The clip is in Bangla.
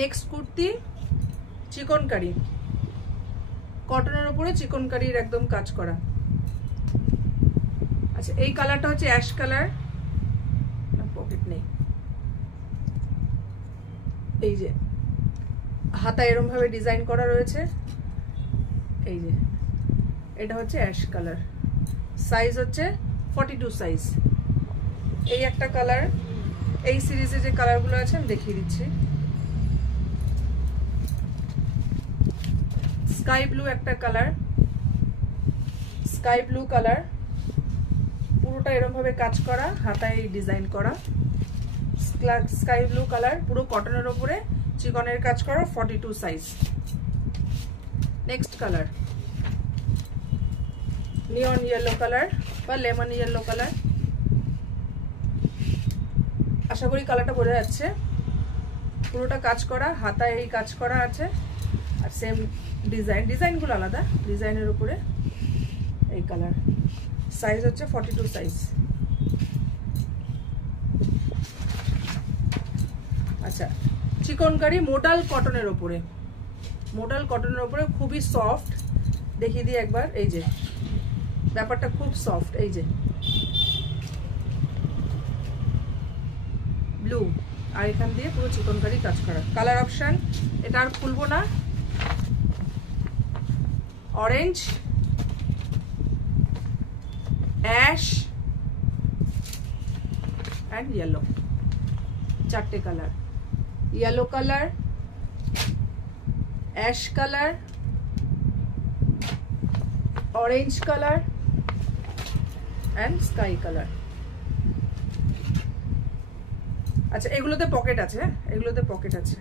নেক্সট কুর্তি চিকনকারি, কটনের উপরে চিকনকারির একদম কাজ করা। আচ্ছা এই কালারটা হচ্ছে অ্যাশ কালার, পকেট নেই। এই যে হাতা এরকম ভাবে ডিজাইন করা রয়েছে। এই যে এটা হচ্ছে অ্যাশ কালার, সাইজ হচ্ছে 42 সাইজ। এই একটা কালার, এই সিরিজে যে কালারগুলো আছে আমি দেখিয়ে দিচ্ছি। স্কাই ব্লু একটা কালার, স্কাই ব্লু কালার, পুরোটা এরকম ভাবে কাজ করা, হাতায় ডিজাইন করা। স্কাই ব্লু কালার, পুরো কটনের উপরে চিকনের কাজ করা, 42 সাইজ। নেক্সট কালার নিয়ন ইয়েলো কালার বা লেমন ইয়েলো কালার। আশা করি কালারটা বোঝা যাচ্ছে। পুরোটা কাজ করা, হাতায় এই কাজ করা আছে, আর সেম ডিজাইনগুলো আলাদা, ডিজাইনের উপরে এই কালার। সাইজ হচ্ছে 42 সাইজ। আচ্ছা চিকনকারি মোডাল কটনের উপরে, মোডাল কটনের উপরে খুবই সফট, দেখিয়ে দিই একবার। এই যে ব্যাপারটা খুব সফট, এই যে ব্লু, আর এখান দিয়ে পুরো চিকনকারি কাজ করা। কালার অপশন এটা আর খুলবো না। অরেঞ্জ, অ্যাশ অ্যান্ড ইয়েলো, চারটে colour. Yellow colour, ash colour, orange colour and sky colour. আচ্ছা এগুলোতে পকেট আছে, এগুলোতে পকেট আছে।